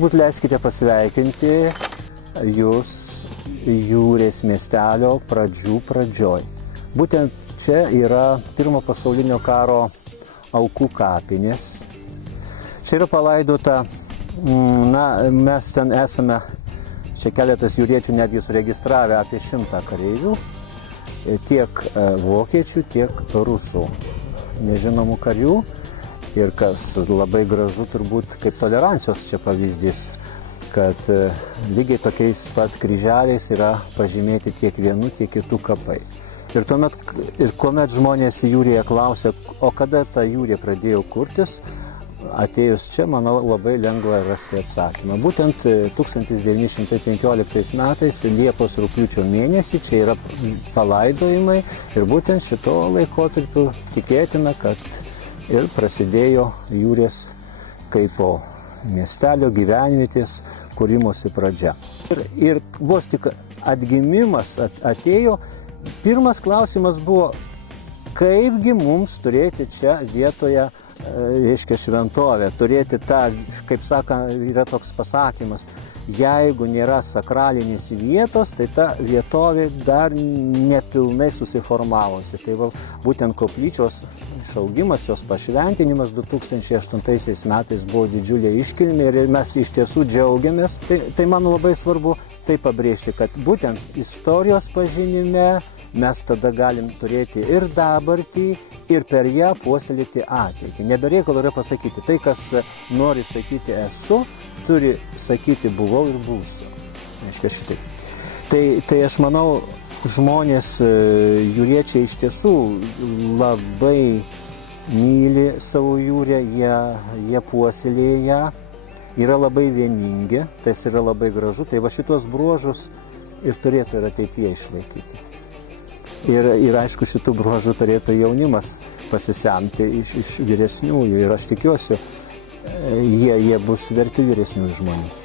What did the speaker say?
turbūt leiskite pasveikinti jūs Jūrės miestelio pradžioj. Būtent čia yra Pirmo pasaulinio karo aukų kapinės. Čia yra palaidota, mes ten esame, čia keletas jūriečių netgi suregistravę apie 100 kareivių, tiek vokiečių, tiek rusų nežinomų karių. Ir kas labai gražu turbūt kaip tolerancijos čia pavyzdys, kad lygiai tokiais pat kryželiais yra pažymėti tiek vienų, tiek kitų kapai. Ir kuomet žmonės Jūrėje klausia, o kada ta Jūrė pradėjo kurtis, atėjus čia, manau, labai lengva rasti atsakymą. Būtent 1915 metais, Liepos rugpjūčio mėnesį, čia yra palaidojimai ir būtent šito laikotarpiu tikėtina, kad ir prasidėjo Jūrės kaipo miestelio gyvenvietės kūrimosi pradžia. Ir vos tik atgimimas atėjo, pirmas klausimas buvo, kaipgi mums turėti čia vietoje, reiškia, šventovę, turėti tą, kaip saka, yra toks pasakymas, jeigu nėra sakralinės vietos, tai ta vietovė dar nepilnai susiformavosi. Tai būtent koplyčios išaugimas, jos pašventinimas 2008 metais buvo didžiulė iškilmė ir mes iš tiesų džiaugiamės. Tai man labai svarbu tai pabrėžti, kad būtent istorijos pažinime mes tada galim turėti ir dabartį, ir per ją puoselėti ateitį. Nebereikalo yra pasakyti, tai kas nori sakyti esu, turi sakyti buvau ir būsiu. Reiškia šitaip. Tai aš manau, žmonės, jūriečiai iš tiesų labai myli savo jūrę, jie puoselėja ją, yra labai vieningi, tas yra labai gražu, tai va šitos bruožus ir turėtų ir ateityje išlaikyti. Ir aišku, šitų bruožų turėtų jaunimas pasisemti iš vyresniųjų ir aš tikiuosi, jie bus verti vyresnių žmonių.